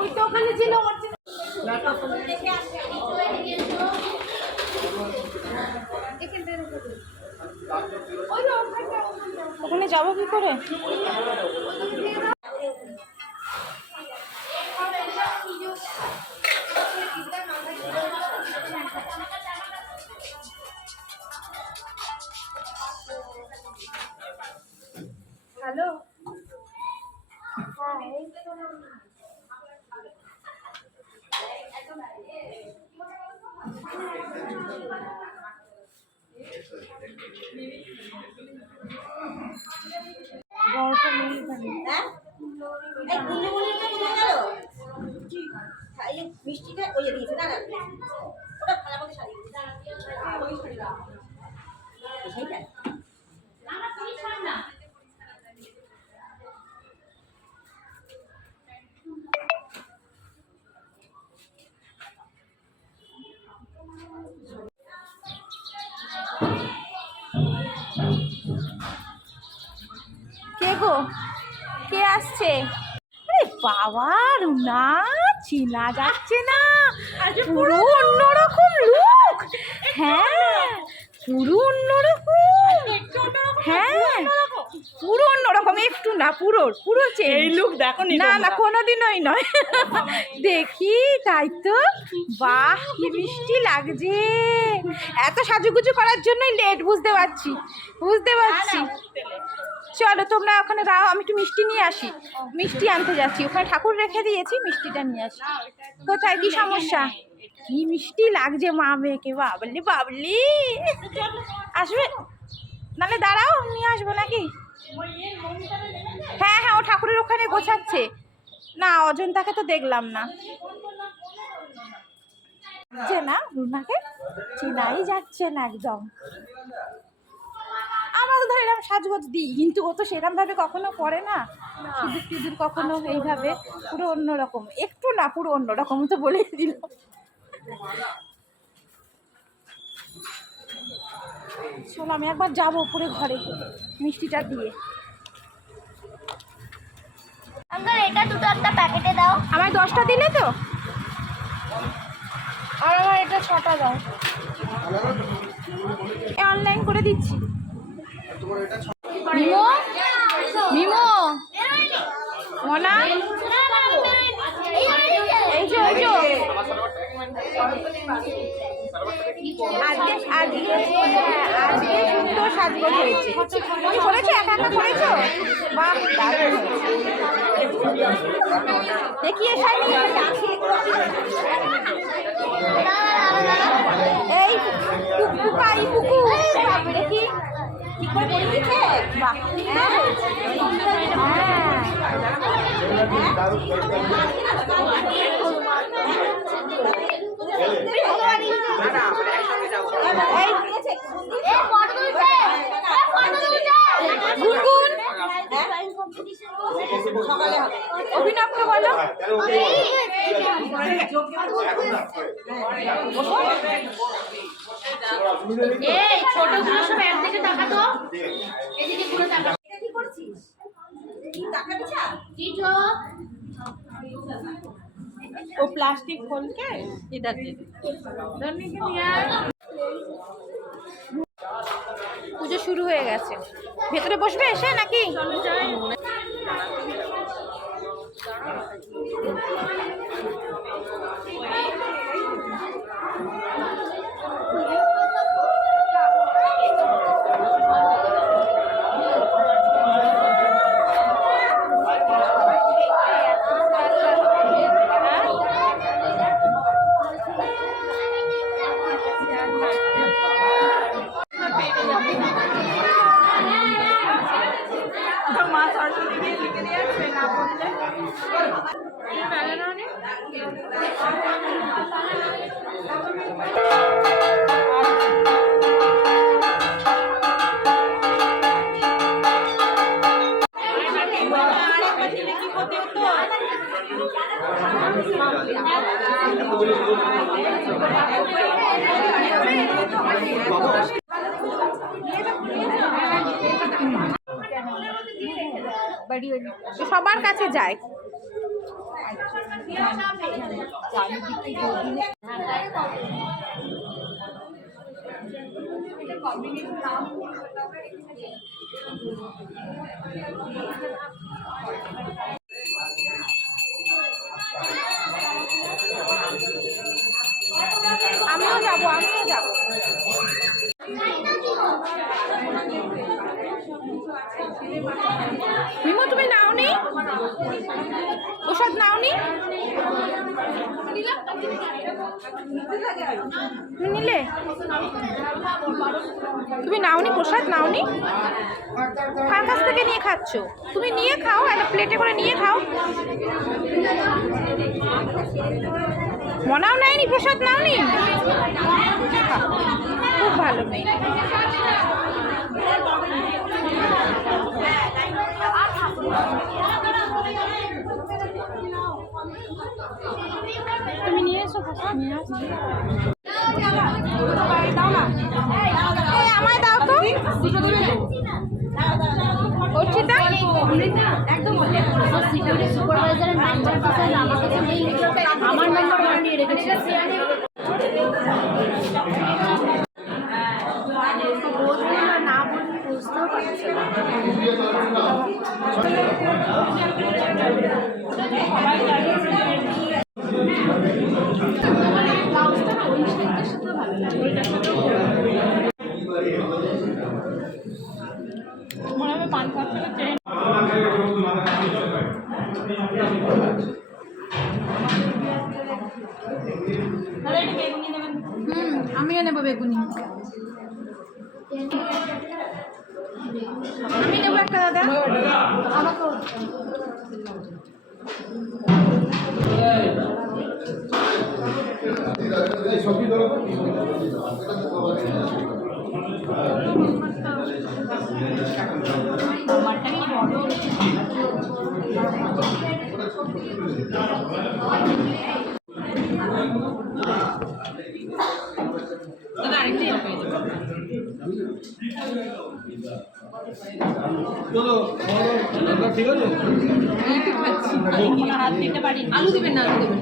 ওই তো ওখানে ছিল ওখানে যাবো কি করে? হ্যালো, মিষ্টিটা ওই দিয়েছে না ওটা ভালো মতো শাড়ি সেইটা কে গো, কে আসছে? আরে বাবা, না চিনা যাচ্ছে না, পুরো অন্যরকম লোক। হ্যাঁ, পুরো অন্যরকম। হ্যাঁ, পুরো অন্যরকম, একটু না, পুরো পুরো এই লুক দেখো না, না কোনোদিনই নয়। দেখি তাই তো, বাহ কি মিষ্টি লাগছে। এত সাজুগুজু করার জন্যই লেট, বুঝতে পারছি। চলো তোমরা ওখানে দাও, আমি একটু মিষ্টি নিয়ে আসি। মিষ্টি আনতে যাচ্ছি, ওখানে ঠাকুর রেখে দিয়েছি, মিষ্টিটা নিয়ে আসি। কোথায়, কি সমস্যা? কি মিষ্টি লাগছে মা মেয়েকে, বাবলি বাবলি। আসবে নাহলে দাঁড়াও, নিয়ে আসবো নাকি? হ্যাঁ হ্যাঁ, ও ঠাকুরের ওখানে গোছাচ্ছে। না, অজন্তাকে তো দেখলাম না। না, রুনাকে চিনাই যাচ্ছে না একদম। আমরা তো ধর এরকম সাজগোজ দিই, কিন্তু ও তো সেরকমভাবে কখনো করে না। সিঁদুর টিঁদুর কখনো এইভাবে, পুরো অন্যরকম। একটু না, পুরো অন্যরকম, তো বলে দিল। চলো আমি একবার যাবো উপরে ঘরে মিষ্টিটা দিয়ে। আঙ্কেল এটা দুটো একটা প্যাকেটে দাও। আমায় 10টা দিলে তো, আর আমার এটা 6টা দাও। অনলাইন করে দিচ্ছি। মিমো, মিমো, মনা, এই যে আজকে আজকে আজকে সুন্দর সাজগোজ হয়েছে। তুমি করেছো, একা একা করেছো? বাহ, দারুণ হয়েছে। দেখিয়ে শাড়ি এই পুকাই পুকু দেখি কি করে পরিয়েছে। বাহ, গুনগুন অভিনবকে বলো। এই ছোটগুলো সব একদিকে তাকাতো, এদিকে ঘুরে তাকা। কি করছিস? টাকা দিছা? জিজো वो प्लास्टिक खोल के इधर दे दे। পুজো শুরু হয়ে গেছে, ভেতরে বসবে এসে নাকি? মা সরস্বতী লিখে দিয়ে আসবে না বললে। সবার কাছে যায়। আমিও যাবো। মিমো তুমি নাওনি? প্রসাদ নাওনি? নিলে? তুমি নাওনি প্রসাদ? নাওনি? কার কাছ থেকে নিয়ে খাচ্ছ? তুমি নিয়ে খাও, একটা প্লেটে করে নিয়ে খাও। মনাও নেয়নি প্রসাদ? নাওনি? খুব ভালো মেয়ে। তুমি নিয়ে এসো প্রসাদ, নিয়ে আসো। আমায় দাও তো। আমার নাম্বার বানিয়ে রেখেছে। না বলি বুঝতেও পারছি আমিও নেবো বেগুনি। আমি নেবো একটা দাদা। আমাকেও। ঠিক আছে হাত দিতে পারি। আলু দেবেন না, আলু দেবেন।